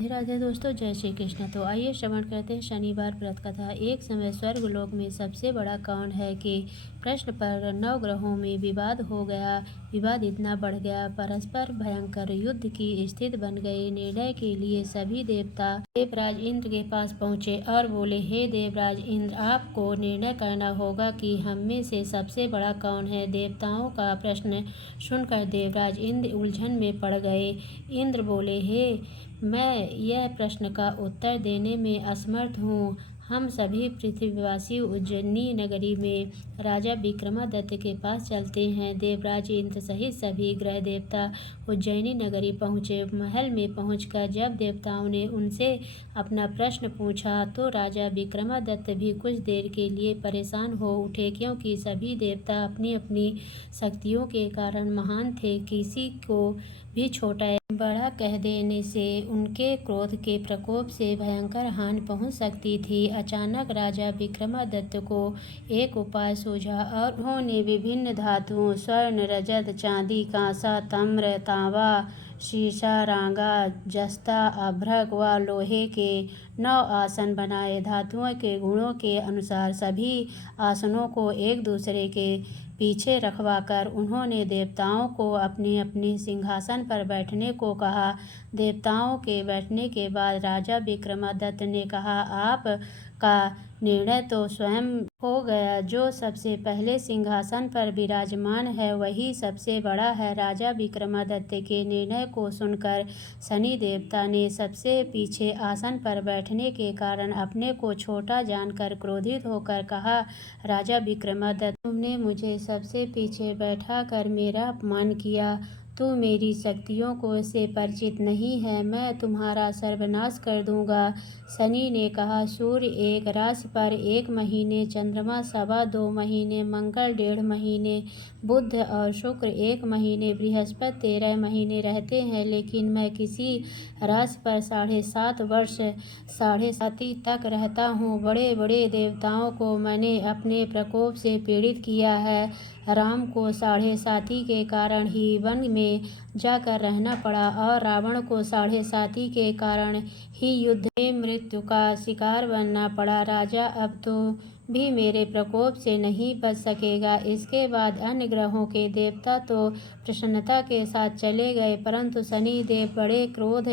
राधे राधे दोस्तों, जय श्री कृष्ण। तो आइए श्रवण करते हैं शनिवार व्रत कथा। एक समय स्वर्गलोक में सबसे बड़ा कौन है कि प्रश्न पर नवग्रहों में विवाद हो गया। विवाद इतना बढ़ गया, परस्पर भयंकर युद्ध की स्थिति बन गई। निर्णय के लिए सभी देवता देवराज इंद्र के पास पहुँचे और बोले, हे देवराज इंद्र, आपको निर्णय करना होगा कि हम में से सबसे बड़ा कौन है। देवताओं का प्रश्न सुनकर देवराज इंद्र उलझन में पड़ गए। इंद्र बोले, हे मैं यह प्रश्न का उत्तर देने में असमर्थ हूँ। हम सभी पृथ्वीवासी उज्जैनी नगरी में राजा विक्रमादित्य के पास चलते हैं। देवराज इंद्र सहित सभी ग्रह देवता उज्जैनी नगरी पहुँचे। महल में पहुँचकर जब देवताओं ने उनसे अपना प्रश्न पूछा तो राजा विक्रमादित्य भी कुछ देर के लिए परेशान हो उठे, क्योंकि सभी देवता अपनी अपनी शक्तियों के कारण महान थे। किसी को भी छोटा या बड़ा कह देने से उनके क्रोध के प्रकोप से भयंकर हानि पहुंच सकती थी। अचानक राजा विक्रमादित्य को एक उपाय सूझा और उन्होंने विभिन्न धातुओं स्वर्ण, रजत, चांदी, कांसा, ताम्र, तांबा, शीशा, रांगा, जस्ता, अभ्रक व लोहे के 9 आसन बनाए। धातुओं के गुणों के अनुसार सभी आसनों को एक दूसरे के पीछे रखवाकर उन्होंने देवताओं को अपने अपने सिंहासन पर बैठने को कहा। देवताओं के बैठने के बाद राजा विक्रमादित्य ने कहा, आप का निर्णय तो स्वयं हो गया। जो सबसे पहले सिंहासन पर विराजमान है वही सबसे बड़ा है। राजा विक्रमादित्य के निर्णय को सुनकर शनि देवता ने सबसे पीछे आसन पर बैठने के कारण अपने को छोटा जानकर क्रोधित होकर कहा, राजा विक्रमादित्य, तुमने मुझे सबसे पीछे बैठा कर मेरा अपमान किया। तू मेरी शक्तियों को से परिचित नहीं है। मैं तुम्हारा सर्वनाश कर दूंगा। शनि ने कहा, सूर्य एक राशि पर 1 महीने, चंद्रमा 2.25 महीने, मंगल 1.5 महीने, बुध और शुक्र 1 महीने, बृहस्पति 13 महीने रहते हैं, लेकिन मैं किसी राशि पर 7.5 वर्ष 7.5 तक रहता हूँ। बड़े बड़े देवताओं को मैंने अपने प्रकोप से पीड़ित किया है। राम को 7.5 के कारण ही वन में जाकर रहना पड़ा और रावण को 7.5 के कारण ही युद्ध में मृत्यु का शिकार बनना पड़ा। राजा, अब तो भी मेरे प्रकोप से नहीं बच सकेगा। इसके बाद अन्य ग्रहों के देवता तो प्रसन्नता के साथ चले गए, परंतु शनि देव बड़े क्रोध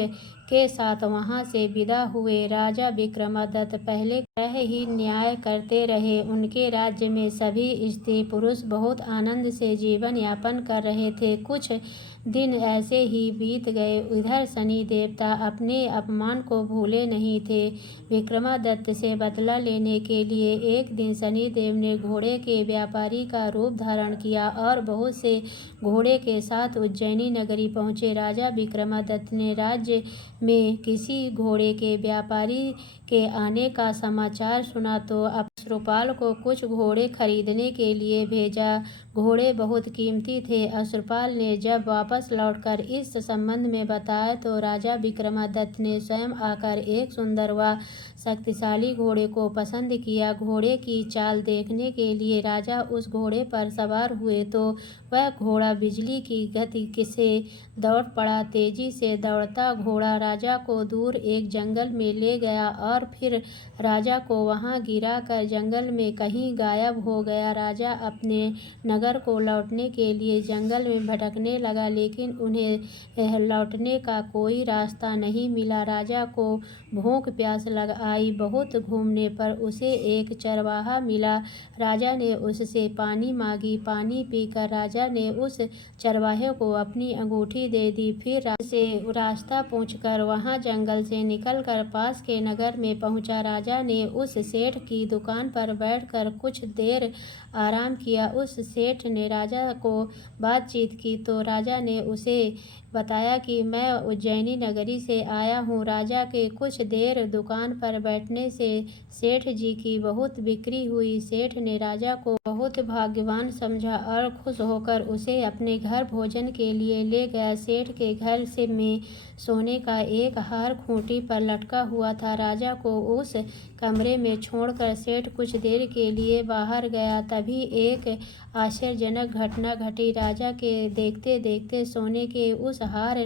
के साथ वहां से विदा हुए। राजा विक्रमादित्य पहले ग्रह ही न्याय करते रहे। उनके राज्य में सभी स्त्री पुरुष बहुत आनंद से जीवन यापन कर रहे थे। कुछ दिन ऐसे ही बीत गए। इधर शनि देवता अपने अपमान को भूले नहीं थे। विक्रमादित्य से बदला लेने के लिए एक दिन शनि देव ने घोड़े के व्यापारी का रूप धारण किया और बहुत से घोड़े के साथ उज्जैनी नगरी पहुँचे। राजा विक्रमादित्य ने राज्य में किसी घोड़े के व्यापारी के आने का समाचार सुना तो अश्रुपाल को कुछ घोड़े खरीदने के लिए भेजा। घोड़े बहुत कीमती थे। अश्रुपाल ने जब वापस लौटकर इस संबंध में बताया तो राजा विक्रमादित्य ने स्वयं आकर एक सुंदर व शक्तिशाली घोड़े को पसंद किया। घोड़े की चाल देखने के लिए राजा उस घोड़े पर सवार हुए तो वह घोड़ा बिजली की गति से दौड़ पड़ा। तेजी से दौड़ता घोड़ा राजा को दूर एक जंगल में ले गया और फिर राजा को वहां गिरा कर जंगल में कहीं गायब हो गया। राजा अपने नगर को लौटने के लिए जंगल में भटकने लगा, लेकिन उन्हें लौटने का कोई रास्ता नहीं मिला। राजा को भूख प्यास लग आई। बहुत घूमने पर उसे एक चरवाहा मिला। राजा ने उससे पानी मांगी। पानी पीकर राजा ने उस चरवाहे को अपनी अंगूठी दे दी। फिर से रास्ता पूछकर वहां जंगल से निकलकर पास के नगर में पहुंचा। राजा ने उस सेठ की दुकान पर बैठकर कुछ देर आराम किया। उस सेठ ने राजा को बातचीत की तो राजा ने उसे बताया कि मैं उज्जैनी नगरी से आया हूँ। राजा के कुछ देर दुकान पर बैठने से सेठ जी की बहुत बिक्री हुई। सेठ ने राजा को बहुत भाग्यवान समझा और खुश होकर उसे अपने घर भोजन के लिए ले गया। सेठ के घर से में सोने का एक हार खूंटी पर लटका हुआ था। राजा को उस कमरे में छोड़कर सेठ कुछ देर के लिए बाहर गया। तभी एक आश्चर्यजनक घटना घटी। राजा के देखते देखते सोने के उस हार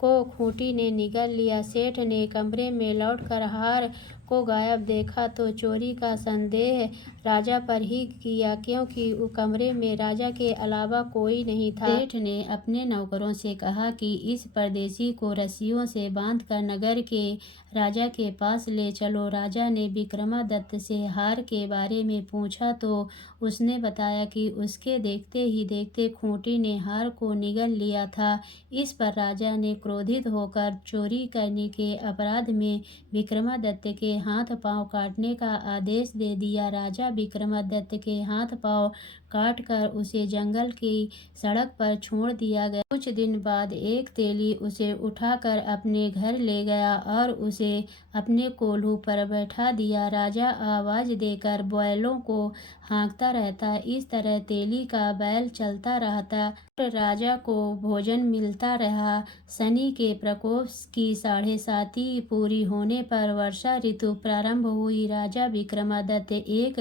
को खूंटी ने निगल लिया। सेठ ने कमरे में लौटकर हार को गायब देखा तो चोरी का संदेह राजा पर ही किया, क्योंकि उस कमरे में राजा के अलावा कोई नहीं था। सेठ ने अपने नौकरों से कहा कि इस परदेशी को रस्सियों से बांधकर नगर के राजा के पास ले चलो। राजा ने विक्रमादित्य से हार के बारे में पूछा तो उसने बताया कि उसके देखते ही देखते खूंटी ने हार को निगल लिया था। इस पर राजा ने क्रोधित होकर चोरी करने के अपराध में विक्रमादित्य के हाथ पांव काटने का आदेश दे दिया। राजा विक्रमादित्य के हाथ पांव काटकर उसे जंगल की सड़क पर छोड़ दिया गया। कुछ दिन बाद एक तेली उसे उठाकर अपने घर ले गया और उसे अपने कोल्हू पर बैठा दिया। राजा आवाज देकर बैलों को हाँकता रहता। इस तरह तेली का बैल चलता रहता। राजा को भोजन मिलता रहा। शनि के प्रकोप की 7.5 पूरी होने पर वर्षा ऋतु प्रारंभ हुई। राजा विक्रमादित्य एक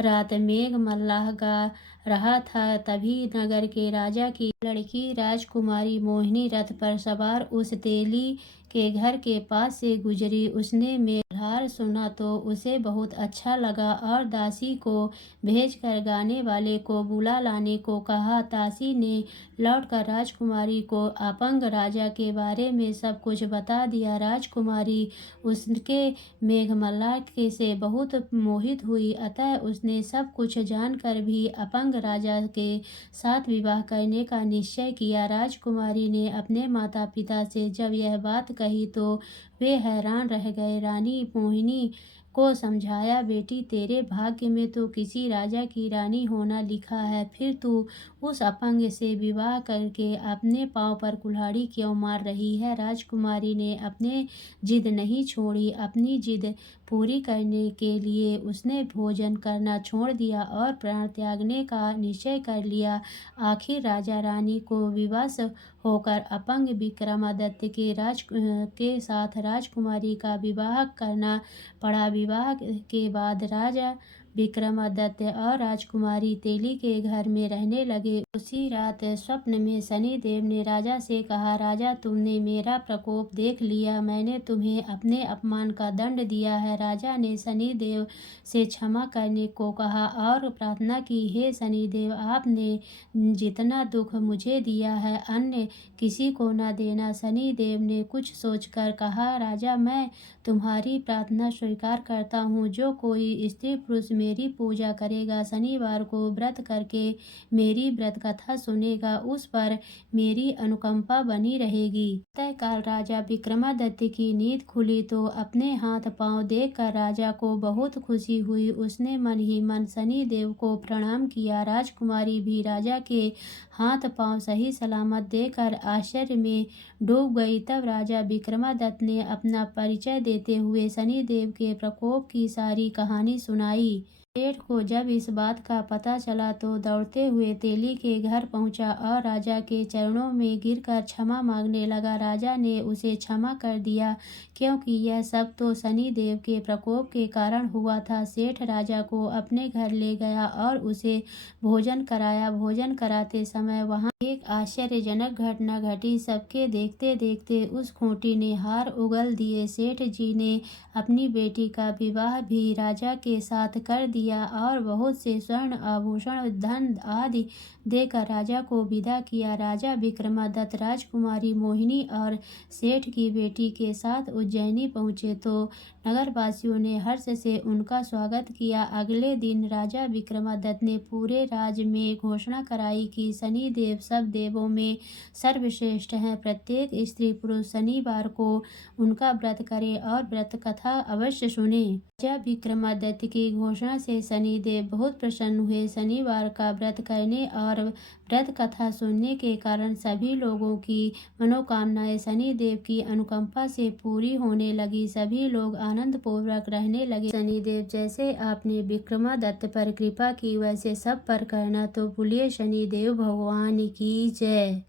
रात मेघ मल्लाह गा रहा था, तभी नगर के राजा की लड़की राजकुमारी मोहिनी रथ पर सवार उस तेली के घर के पास से गुजरी। उसने मेघधार सुना तो उसे बहुत अच्छा लगा और दासी को भेजकर गाने वाले को बुला लाने को कहा। दासी ने लौटकर राजकुमारी को अपंग राजा के बारे में सब कुछ बता दिया। राजकुमारी उसके मेघमल्लाह के से बहुत मोहित हुई, अतः उसने सब कुछ जानकर भी अपंग राजा के साथ विवाह करने का निश्चय किया। राजकुमारी ने अपने माता पिता से जब यह बात कही तो वे हैरान रह गए। रानी मोहिनी को समझाया, बेटी तेरे भाग्य में तो किसी राजा की रानी होना लिखा है, फिर तू उस अपंग से विवाह करके अपने पांव पर कुल्हाड़ी क्यों मार रही है। राजकुमारी ने अपने जिद नहीं छोड़ी। अपनी जिद पूरी करने के लिए उसने भोजन करना छोड़ दिया और प्राण त्यागने का निश्चय कर लिया। आखिर राजा रानी को विवश होकर अपंग विक्रमादित्य के साथ राजकुमारी का विवाह करना पड़ा। विवाह के बाद राजा विक्रमादित्य और राजकुमारी तेली के घर में रहने लगे। उसी रात स्वप्न में शनिदेव ने राजा से कहा, राजा तुमने मेरा प्रकोप देख लिया, मैंने तुम्हें अपने अपमान का दंड दिया है। राजा ने शनिदेव से क्षमा करने को कहा और प्रार्थना की, हे शनिदेव आपने जितना दुख मुझे दिया है अन्य किसी को न देना। शनिदेव ने कुछ सोचकर कहा, राजा मैं तुम्हारी प्रार्थना स्वीकार करता हूँ। जो कोई स्त्री पुरुष मेरी पूजा करेगा, शनिवार को व्रत करके मेरी व्रत कथा सुनेगा, उस पर मेरी अनुकंपा बनी रहेगी। प्रातःकाल राजा विक्रमादित्य की नींद खुली तो अपने हाथ पांव देखकर राजा को बहुत खुशी हुई। उसने मन ही मन शनिदेव को प्रणाम किया। राजकुमारी भी राजा के हाथ पांव सही सलामत देखकर आश्चर्य में डूब गई। तब राजा विक्रमादित्य ने अपना परिचय देते हुए शनिदेव के प्रकोप की सारी कहानी सुनाई। सेठ को जब इस बात का पता चला तो दौड़ते हुए तेली के घर पहुंचा और राजा के चरणों में गिरकर क्षमा मांगने लगा। राजा ने उसे क्षमा कर दिया, क्योंकि यह सब तो शनिदेव के प्रकोप के कारण हुआ था। सेठ राजा को अपने घर ले गया और उसे भोजन कराया। भोजन कराते समय वहां एक आश्चर्यजनक घटना घटी। सबके देखते देखते उस खूंटी ने हार उगल दिए। सेठ जी ने अपनी बेटी का विवाह भी राजा के साथ कर दिया और बहुत से स्वर्ण आभूषण धन आदि देकर राजा को विदा किया। राजा विक्रमादित्य राजकुमारी मोहिनी और सेठ की बेटी के साथ उज्जैनी पहुँचे तो नगरवासियों ने हर्ष से उनका स्वागत किया। अगले दिन राजा विक्रमादित्य ने पूरे राज्य में घोषणा कराई कि शनिदेव सब देवों में सर्वश्रेष्ठ हैं। प्रत्येक स्त्री पुरुष शनिवार को उनका व्रत करे और व्रत कथा अवश्य सुने। राजा विक्रमादित्य की घोषणा से शनिदेव बहुत प्रसन्न हुए। शनिवार का व्रत करने और व्रत कथा सुनने के कारण सभी लोगों की मनोकामनाएं शनिदेव की अनुकंपा से पूरी होने लगी। सभी लोग आनंद पूर्वक रहने लगे। शनिदेव जैसे आपने विक्रमादित्य पर कृपा की वैसे सब पर करना। तो बोलिए शनिदेव भगवान की जय।